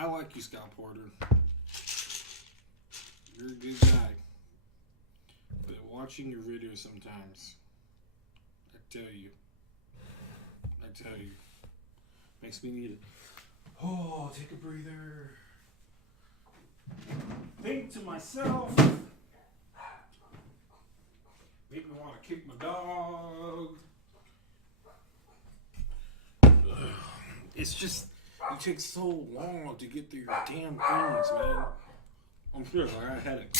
I like you, Scott Porter. You're a good guy. But watching your videos sometimes, I tell you, makes me need it. Oh, take a breather. Think to myself. Make me want to kick my dog. It's just, you take so long to get through your damn things, man. I'm serious, I got a headache.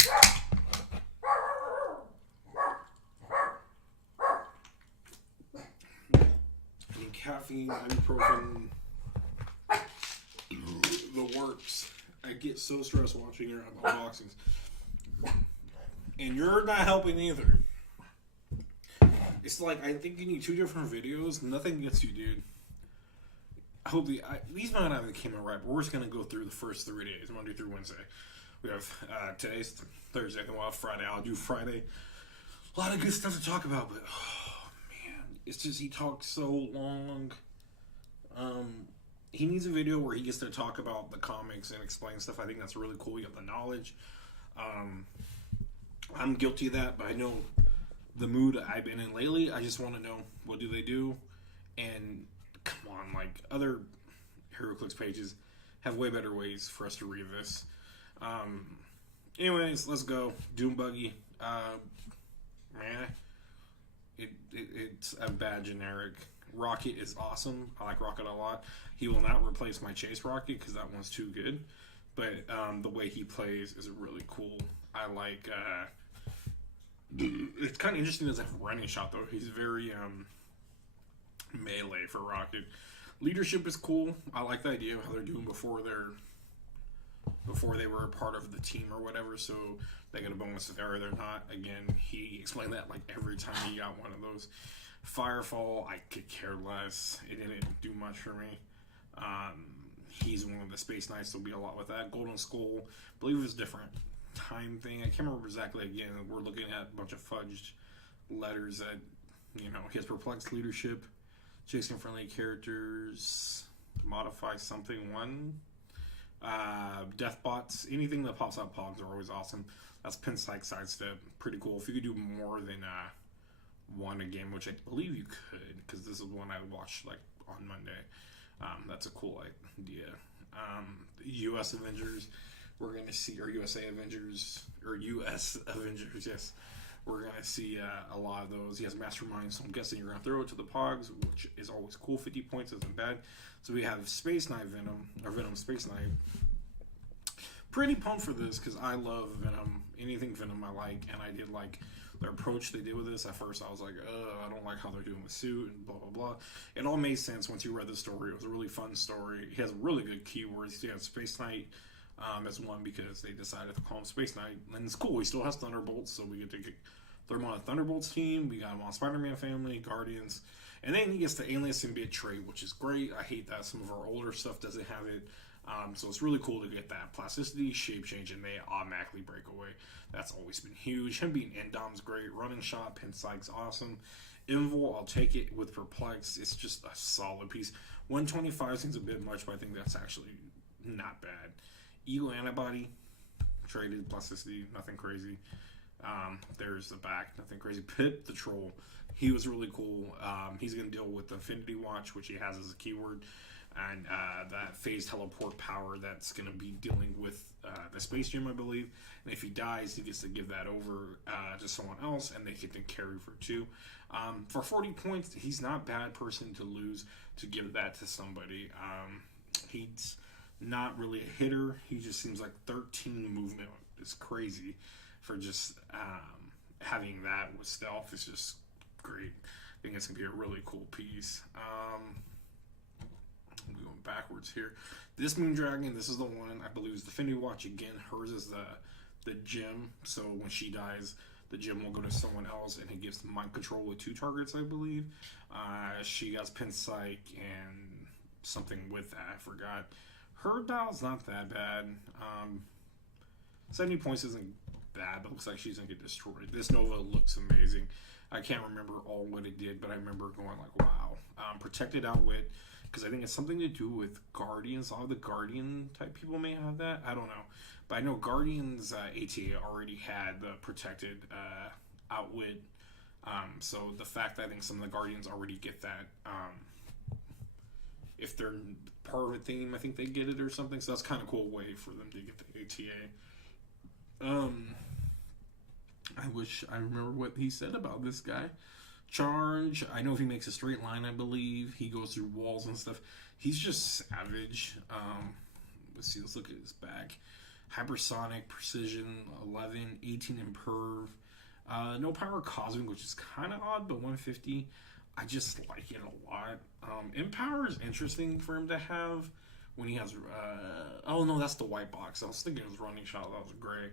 And caffeine, ibuprofen, the works. I get so stressed watching your unboxings. And you're not helping either. It's like, I think you need 2 different videos. Nothing gets you, dude. I hope these might not have came out right, but we're just going to go through the first 3 days, Monday through Wednesday. We have, today's Thursday, then we'll have Friday. I'll do Friday. A lot of good stuff to talk about, but, oh, man. It's just, he talks so long. He needs a video where he gets to talk about the comics and explain stuff. I think that's really cool. You have the knowledge. I'm guilty of that, but I know the mood I've been in lately. I just want to know, what do they do? And come on, like, other Heroclix pages have way better ways for us to read this. Anyways, let's go. Doom Buggy. It's a bad generic. Rocket is awesome. I like Rocket a lot. He will not replace my Chase Rocket because that one's too good. But the way he plays is really cool. I like... it's kind of interesting as a running shot, though. He's very melee for Rocket. Leadership is cool. I like the idea of how they're doing before they were a part of the team or whatever, so they get a bonus if they're not. Again, he explained that like every time he got one of those. Firefall, I could care less. It didn't do much for me. He's one of the Space Knights, so there'll be a lot with that. Golden Skull, I believe it was a different time thing. I can't remember exactly. Again, we're looking at a bunch of fudged letters that, you know, he has perplexed leadership, chasing friendly characters, modify something one, death bots, anything that pops out pogs are always awesome. That's pin psych sidestep, pretty cool. If you could do more than one a game, which I believe you could, because this is one I watched like on Monday. That's a cool idea. U.S. Avengers, we're going to see, or USA Avengers, or U.S. Avengers, yes. We're going to see a lot of those. He has Mastermind, so I'm guessing you're going to throw it to the Pogs, which is always cool. 50 points isn't bad. So we have Space Knight Venom, or Venom Space Knight. Pretty pumped for this, because I love Venom. Anything Venom I like, and I did like their approach they did with this. At first I was like, I don't like how they're doing the suit, and blah, blah, blah. It all made sense once you read the story. It was a really fun story. He has really good keywords. He has Space Knight as one, because they decided to call him Space Knight. And it's cool. He still has Thunderbolts, so we get to throw him on a Thunderbolts team. We got him on Spider-Man family, Guardians. And then he gets the Alien Symbiote trait, which is great. I hate that some of our older stuff doesn't have it. So it's really cool to get that plasticity, shape change, and they automatically break away. That's always been huge. Him being Endom's great. Running shot, pin psych's awesome. Invul, I'll take it with Perplex. It's just a solid piece. 125 seems a bit much, but I think that's actually not bad. Ego Antibody, traded plasticity, nothing crazy. There's the back, nothing crazy. Pip the Troll, he was really cool. He's going to deal with the Infinity Watch, which he has as a keyword, and that phase teleport power that's going to be dealing with the Space Gem, I believe. And if he dies, he gets to give that over to someone else, and they get to carry for 2. For 40 points, he's not a bad person to lose to give that to somebody. He's not really a hitter. He just seems like 13 movement is crazy for just having that with stealth. It's just great. I think it's going to be a really cool piece. I'm going backwards here. This Moon Dragon, this is the one, I believe, is the Infinity Watch again. Hers is the gem, so when she dies, the gem will go to someone else, and it gives mind control with 2 targets, I believe. She has Pin Psych and something with that, I forgot. Her dial's not that bad. 70 points isn't bad, but looks like she's going to get destroyed. This Nova looks amazing. I can't remember all what it did, but I remember going like, wow. Protected Outwit. because I think it's something to do with Guardians. All the Guardian type people may have that. I don't know, but I know Guardians ATA already had the protected outwit. So the fact that I think some of the Guardians already get that, if they're part of a theme, I think they get it or something. So that's kind of a cool way for them to get the ATA. I wish I remember what he said about this guy. Charge. I know if he makes a straight line, I believe he goes through walls and stuff. He's just savage. Let's see. Let's look at his back. Hypersonic, precision, 11, 18 in perv. No power cosmic, which is kind of odd, but 150. I just like it a lot. Empower is interesting for him to have when he has. Oh no, that's the white box. I was thinking it was running shot. That was gray.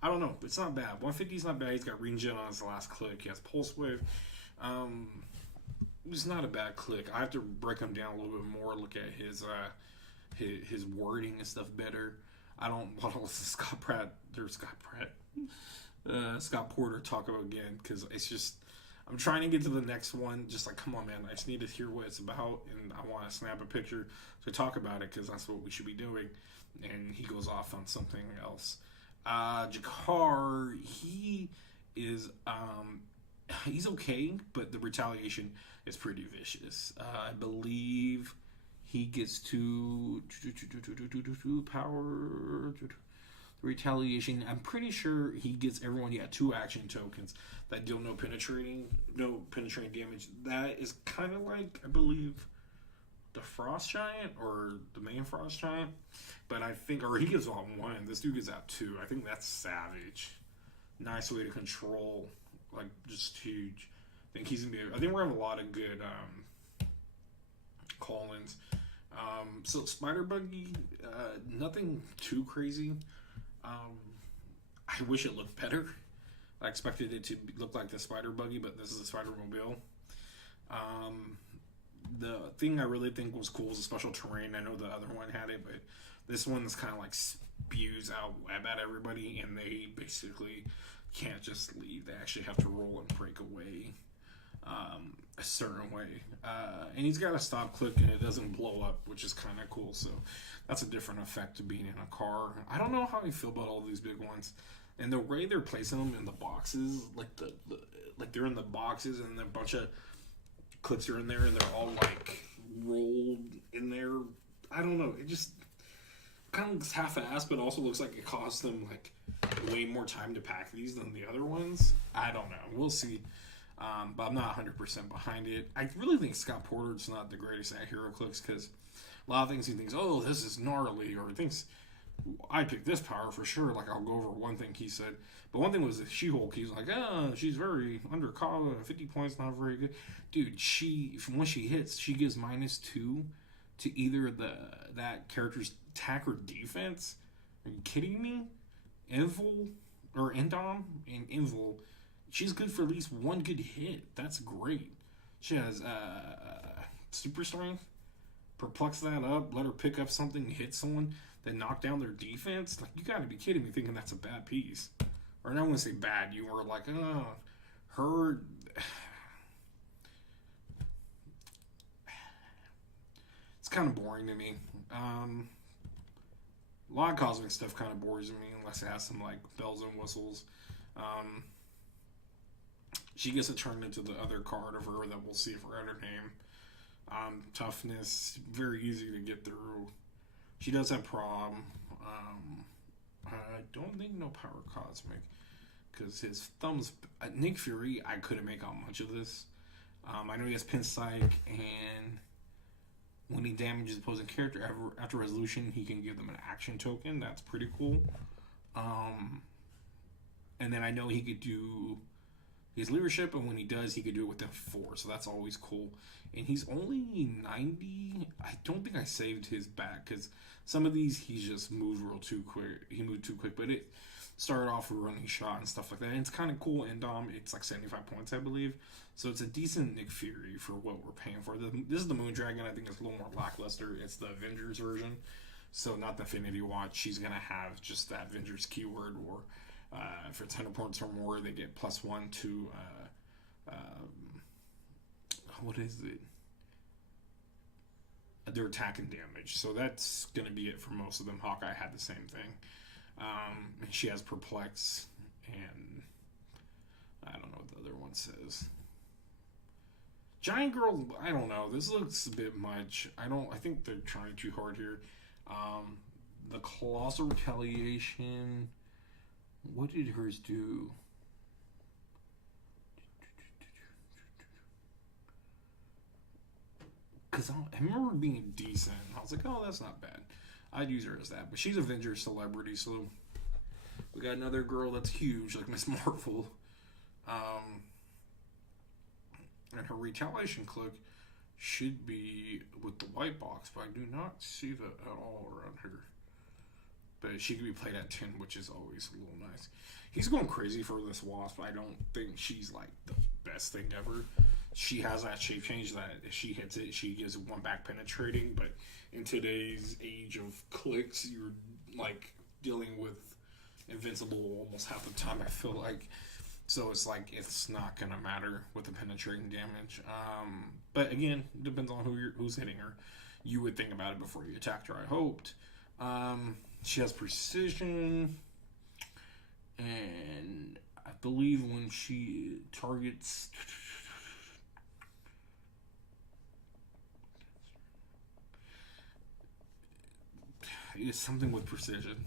I don't know. It's not bad. 150 is not bad. He's got regen on his last click. He has pulse wave. It's not a bad click. I have to break him down a little bit more. Look at his wording and stuff better. I don't want to listen to Scott Porter talk about again, because it's just, I'm trying to get to the next one. Just like, come on, man. I just need to hear what it's about, and I want to snap a picture to talk about it, because that's what we should be doing. And he goes off on something else. Jakar, he is, he's okay, but the retaliation is pretty vicious. I believe he gets to power retaliation. I'm pretty sure he gets everyone. Yeah, 2 action tokens that deal no penetrating damage. That is kind of like, I believe, the Frost Giant or the main Frost Giant, but I think, or he gives out 1. This dude gives out 2. I think that's savage. Nice way to control, like, just huge. I think he's gonna be. I think we're gonna have a lot of good call-ins. So Spider Buggy, nothing too crazy. I wish it looked better. I expected it to look like the Spider Buggy, but this is a Spider Mobile. The thing I really think was cool is the special terrain. I know the other one had it, but this one's kind of like spews out web at everybody, and they basically can't just leave. They actually have to roll and break away a certain way. And he's got a stop click, and it doesn't blow up, which is kind of cool. So that's a different effect to being in a car. I don't know how I feel about all these big ones. And the way they're placing them in the boxes, like like they're in the boxes, and a bunch of clicks are in there, and they're all like rolled in there. I don't know. It just kind of looks half-assed, but also looks like it costs them like way more time to pack these than the other ones. I don't know. We'll see. But I'm not 100% behind it. I really think Scott Porter's not the greatest at Heroclix, because a lot of things he thinks, oh, this is gnarly, or he thinks, I picked this power for sure. Like, I'll go over one thing he said. But one thing was the She-Hulk. He's like, she's very undercover, 50 points, not very good. Dude, once she hits, she gives -2 to either that character's attack or defense. Are you kidding me? Invul, or Endom, and Invul, she's good for at least 1 good hit. That's great. She has super strength. Perplex that up, let her pick up something, hit someone, then knock down their defense. Like, you gotta be kidding me thinking that's a bad piece. Or I don't want to say bad, you were like, her... It's kind of boring to me. A lot of cosmic stuff kind of bores me unless it has some, like, bells and whistles. She gets to turn into the other card of her that we'll see if we're at her name. Toughness, very easy to get through. She does have prom. I don't think no power cosmic, because his thumbs. Nick Fury, I couldn't make out much of this. I know he has pin psych, and when he damages opposing character after resolution, he can give them an action token. That's pretty cool. And then I know he could do his leadership, and when he does, he could do it within 4, so that's always cool. And he's only 90. I don't think I saved his back, because some of these he just moved too quick. He moved too quick, but it started off with running shot and stuff like that. And it's kind of cool. And it's like 75 points, I believe. So it's a decent Nick Fury for what we're paying for. This is the Moon Dragon. I think it's a little more lackluster. It's the Avengers version, so not the Infinity Watch. She's gonna have just that Avengers keyword, or if it's 100 points or more, they get +1 to what is it? their attack and damage. So that's going to be it for most of them. Hawkeye had the same thing. And she has Perplex, and I don't know what the other one says. Giant Girl, I don't know. This looks a bit much. I think they're trying too hard here. The Colossal Retaliation. What did hers do? Because I remember being decent. I was like, oh, that's not bad. I'd use her as that. But she's Avenger celebrity, so we got another girl that's huge, like Miss Marvel. And her retaliation click should be with the white box, but I do not see that at all around her. But she could be played at 10, which is always a little nice. He's going crazy for this Wasp. I don't think she's like the best thing ever. She has that shape change that if she hits it, she gives one back penetrating. But in today's age of clicks, you're like dealing with Invincible almost half the time, I feel like. So it's like it's not gonna matter with the penetrating damage. But again, depends on who's hitting her. You would think about it before you attacked her, I hoped. She has precision, and I believe when she targets, it's something with precision,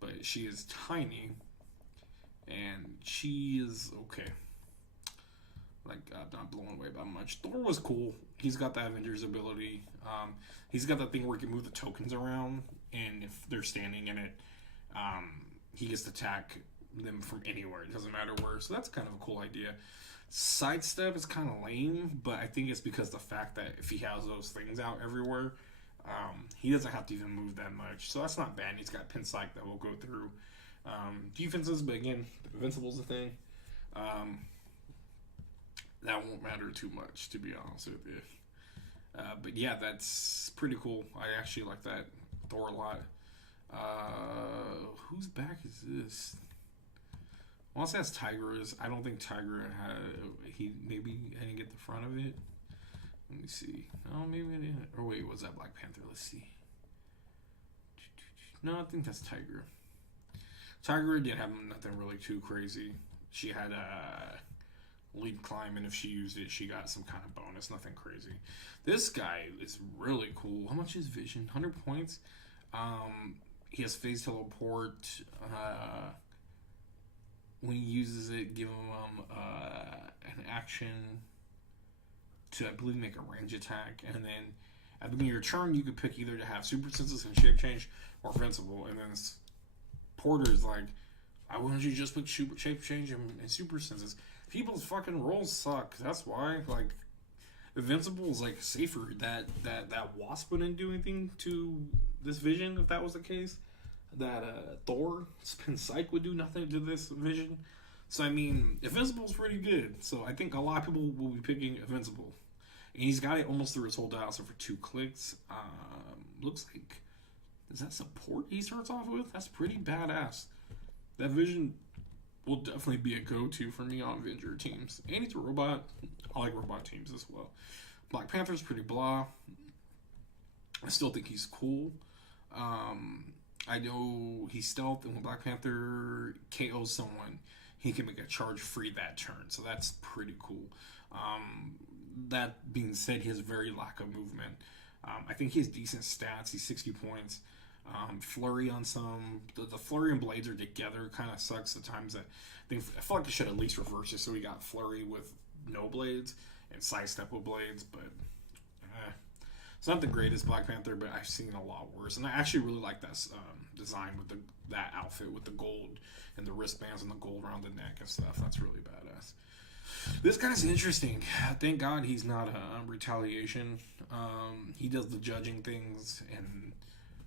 but she is tiny, and she is okay. Like, I'm not blown away by much. Thor was cool. He's got that Avengers ability. He's got that thing where he can move the tokens around, and if they're standing in it, he gets to attack them from anywhere. It doesn't matter where. So that's kind of a cool idea. Sidestep is kind of lame, but I think it's because the fact that if he has those things out everywhere, he doesn't have to even move that much. So that's not bad. He's got Pin Psych that will go through defenses, but again, Invincible's the thing. That won't matter too much, to be honest with you. But yeah, that's pretty cool. I actually like that Thor a lot. Whose back is this? I want to say that's Tigra's. I don't think Tigra had. Maybe I didn't get the front of it. Let me see. Oh, maybe I didn't. Or wait, was that Black Panther? Let's see. No, I think that's Tigra. Tigra didn't have nothing really too crazy. She had a lead climb, and if she used it, she got some kind of bonus. Nothing crazy. This guy is really cool. How much is vision? 100 points. He has phase teleport. When he uses it, give him an action to, I believe, make a range attack. And then at the beginning of your turn, you could pick either to have super senses and shape change or invincible. And then Porter's like, why wouldn't you just pick shape change and super senses? People's fucking rolls suck. That's why. Like, Invincible is like safer. That Wasp wouldn't do anything to this Vision if that was the case. That Thor Pin Psych would do nothing to this Vision. So I mean, Invincible's pretty good. So I think a lot of people will be picking Invincible. And he's got it almost through his whole dial, so for 2 clicks. Looks like, is that support he starts off with? That's pretty badass. That Vision will definitely be a go-to for me on Avenger teams. And he's a robot. I like robot teams as well. Black Panther's pretty blah. I still think he's cool. I know he's stealth, and when Black Panther KOs someone, he can make a charge free that turn. So that's pretty cool. That being said, he has very lack of movement. I think he has decent stats. He's 60 points. Flurry on some. The Flurry and Blades are together. Kind of sucks the times that I feel like they should at least reverse it so we got Flurry with no Blades and Sidestep with Blades, but it's not the greatest Black Panther, but I've seen a lot worse. And I actually really like that design with that outfit with the gold and the wristbands and the gold around the neck and stuff. That's really badass. This guy's interesting. Thank God he's not a retaliation. He does the judging things, and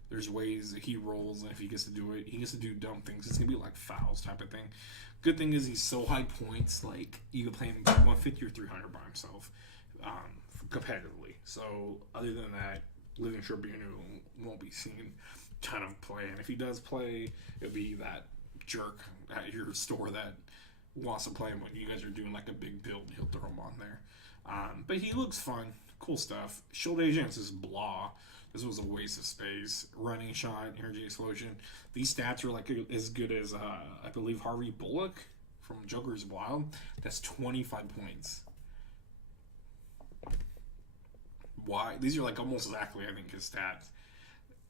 there's ways that he rolls, and if he gets to do it, he gets to do dumb things. It's gonna be like fouls type of thing. Good thing is he's so high points, like you can play him 150 or 300 by himself, competitively. So other than that, Living Tribunal won't be seen a ton of play. And if he does play, it'll be that jerk at your store that wants to play him when you guys are doing like a big build. He'll throw him on there. But he looks fun. cool stuff. Shield Agents is blah. This was a waste of space. Running shot, energy explosion. These stats are like as good as I believe Harvey Bullock from Joker's Wild. That's 25 points. Why? These are like almost exactly I think his stats,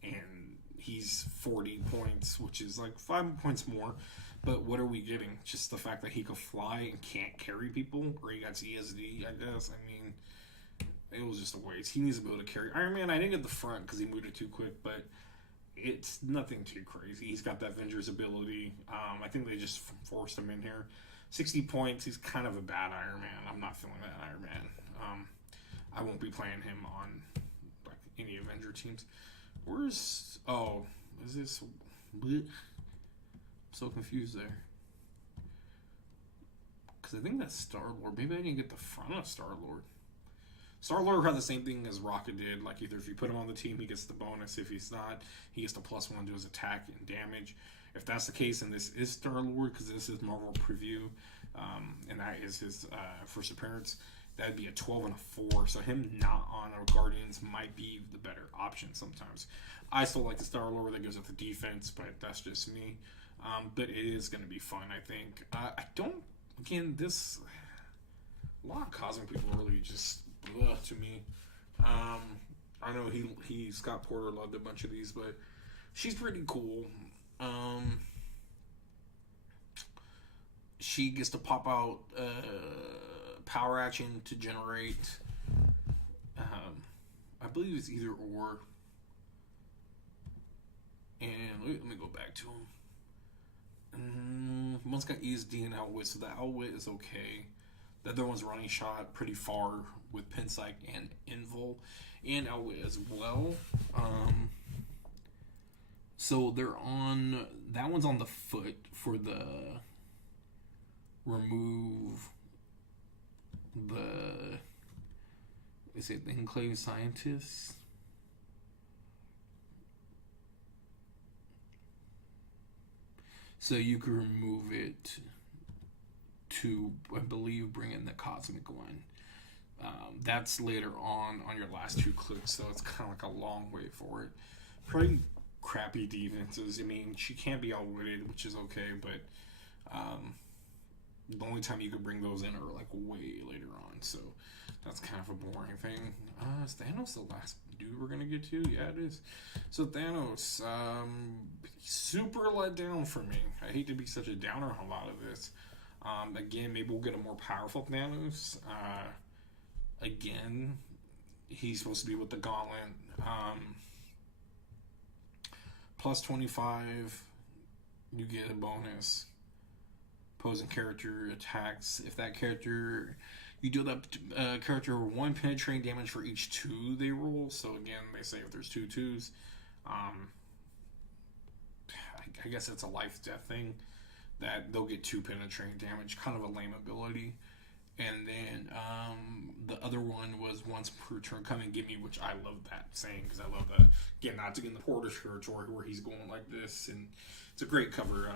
and he's 40 points, which is like 5 points more. But what are we getting? Just the fact that he could fly and can't carry people, or he got ESD, I guess. I mean, it was just a waste. He needs to be able to carry Iron Man. I didn't get the front because he moved it too quick, but it's nothing too crazy. He's got that Avengers ability. I think they just forced him in here. 60 points. He's kind of a bad Iron Man. I'm not feeling that Iron Man. I won't be playing him on like any Avenger teams. Where's is this? I'm so confused there. Because I think that's Star-Lord. Maybe I didn't get the front of Star-Lord. Star-Lord had the same thing as Rocket did. Like, either if you put him on the team, he gets the bonus. If he's not, he gets the +1 to his attack and damage. If that's the case, and this is Star-Lord, because this is Marvel Preview, and that is his first appearance, that'd be a 12 and a 4. So him not on our Guardians might be the better option sometimes. I still like the Star-Lord that gives up the defense, but that's just me. But it is going to be fun, I think. I don't, again, this, a lot of cosmic people really just, to me. I know Scott Porter loved a bunch of these, but she's pretty cool. She gets to pop out power action to generate, I believe it's either or. And let me go back to him. One's got ESD and Outwit, so the Outwit is okay. The other one's running shot pretty far with Pinpsych and Invul, and Outwit as well. So they're on, that one's on the foot for the remove the, is it the Enclave Scientists? So you can remove it to, I believe, bring in the Cosmic one. That's later on your last 2 clicks, so it's kind of like a long way for it. Pretty crappy defenses. I mean, she can't be outwitted, which is okay, but the only time you could bring those in are like way later on, so that's kind of a boring thing. Is Thanos the last dude we're gonna get to? Yeah, it is. So Thanos, super let down for me. I hate to be such a downer on a lot of this. Again, maybe we'll get a more powerful Thanos. Again, he's supposed to be with the Gauntlet. Plus 25, you get a bonus. Opposing character attacks. If that character, you deal that character 1 penetrating damage for each 2 they roll. So again, they say if there's 2 2s, I guess it's a life-death thing, that they'll get 2 penetrating damage. Kind of a lame ability. And then the other one was once per turn, come and get me, which I love that saying because I love that. Again, not to get in the Porter territory where he's going like this, and it's a great cover.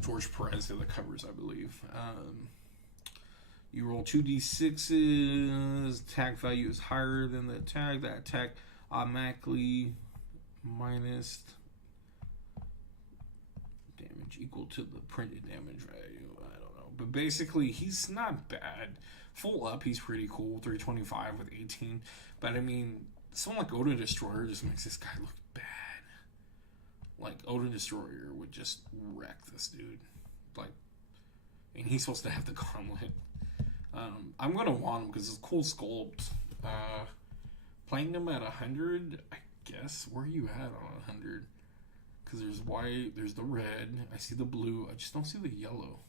George Perez did the covers, I believe. You roll 2d6s. Attack value is higher than the attack. That attack automatically minus damage equal to the printed damage value. I don't know. But basically, he's not bad. Full up, he's pretty cool. 325 with 18. But I mean, someone like Odin Destroyer just makes this guy look bad. Like, Odin Destroyer would just wreck this dude. Like, and he's supposed to have the Gauntlet. I'm going to want him because it's a cool sculpt. Playing him at 100, I guess. Where are you at on 100? Because there's white, there's the red. I see the blue. I just don't see the yellow.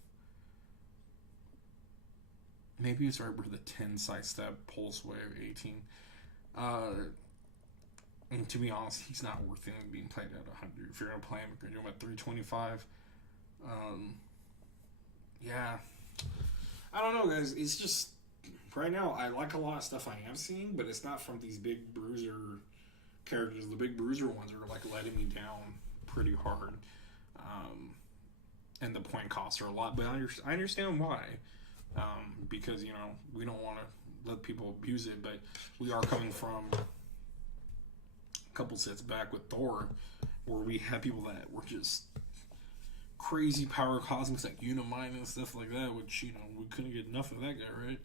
Maybe it's right where the 10 sidestep pulse wave 18. And to be honest, he's not worth it being played at 100. If you're going to play him, you're going to do him at 325. Yeah. I don't know, guys. It's just, right now, I like a lot of stuff I am seeing, but it's not from these big bruiser characters. The big bruiser ones are, like, letting me down pretty hard. And the point costs are a lot, but I understand why. Because, you know, we don't want to let people abuse it, but we are coming from a couple sets back with Thor, where we had people that were just crazy power cosmics like Unimind and stuff like that, which, you know, we couldn't get enough of that guy, right?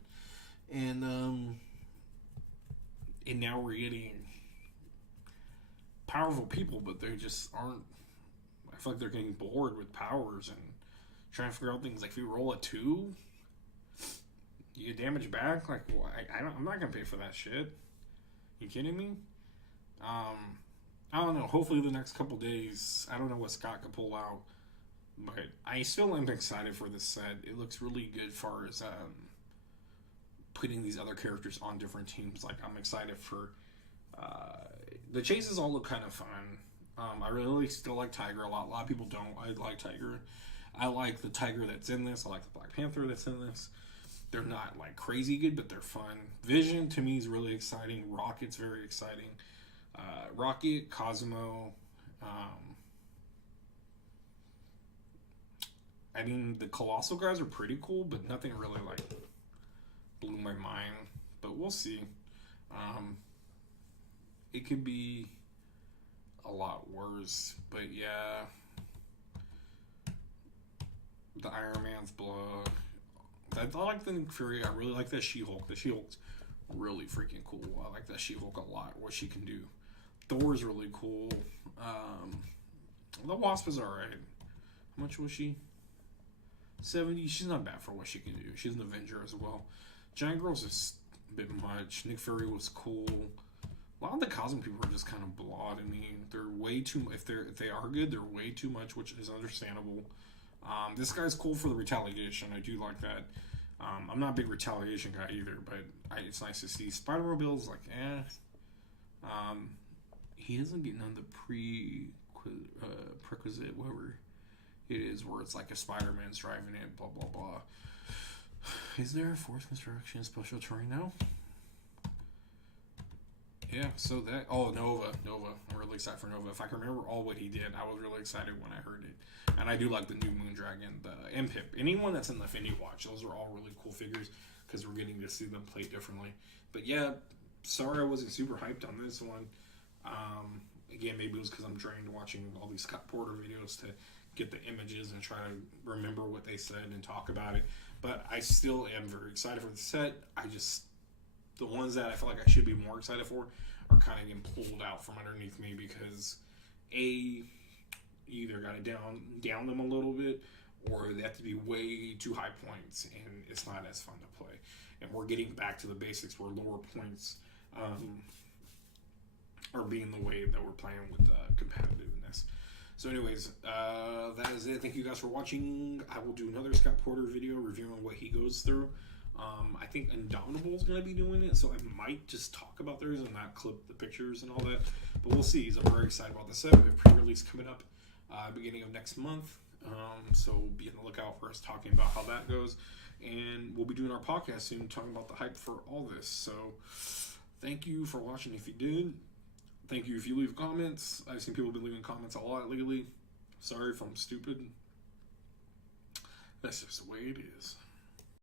And now we're getting powerful people, but they just aren't. I feel like they're getting bored with powers and trying to figure out things. Like, if you roll a 2, you get damage back. Like, well, I'm not gonna pay for that shit. You kidding me? I don't know. Hopefully, the next couple days, I don't know what Scott could pull out, but I still am excited for this set. It looks really good as far as putting these other characters on different teams. Like, I'm excited for the chases. All look kind of fun. I really still like Tiger a lot. A lot of people don't. I like Tiger. I like the Tiger that's in this. I like the Black Panther that's in this. They're not like crazy good, but they're fun. Vision to me is really exciting. Rocket's very exciting. Rocket, Cosmo. I mean, the Colossal guys are pretty cool, but nothing really like blew my mind. But we'll see. It could be a lot worse, but yeah. The Iron Man's blood. I like the Nick Fury. I really like that She-Hulk. The She-Hulk's really freaking cool. I like that She-Hulk a lot. What she can do. Thor's really cool. The Wasp is alright. How much was she? 70. She's not bad for what she can do. She's an Avenger as well. Giant Girl's just a bit much. Nick Fury was cool. A lot of the Cosmic people are just kind of blah to me. They're way too. If they are good, they're way too much, which is understandable. This guy's cool for the retaliation. I do like that. I'm not a big retaliation guy either, but it's nice to see. Spider-Mobile's like, he doesn't get none of the prerequisite, whatever it is, where it's like a Spider-Man's driving it, blah, blah, blah. Is there a fourth construction special terrain now? Yeah, so that... Oh, Nova. I'm really excited for Nova. If I can remember all what he did, I was really excited when I heard it. And I do like the new Moondragon, the M-Pip. Anyone that's in the Infinity Watch, those are all really cool figures because we're getting to see them play differently. But yeah, sorry I wasn't super hyped on this one. Again, maybe it was because I'm drained watching all these Scott Porter videos to get the images and try to remember what they said and talk about it. But I still am very excited for the set. The ones that I feel like I should be more excited for are kind of getting pulled out from underneath me because you either got to down them a little bit, or they have to be way too high points, and it's not as fun to play. And we're getting back to the basics where lower points are being the way that we're playing with competitiveness. So anyways, that is it. Thank you guys for watching. I will do another Scott Porter video reviewing what he goes through. I think Indomitable is going to be doing it, so I might just talk about theirs and not clip the pictures and all that. But we'll see. I'm very excited about the set. We have pre-release coming up beginning of next month. So be on the lookout for us talking about how that goes. And we'll be doing our podcast soon talking about the hype for all this. So thank you for watching if you did. Thank you if you leave comments. I've seen people been leaving comments a lot lately. Sorry if I'm stupid. That's just the way it is.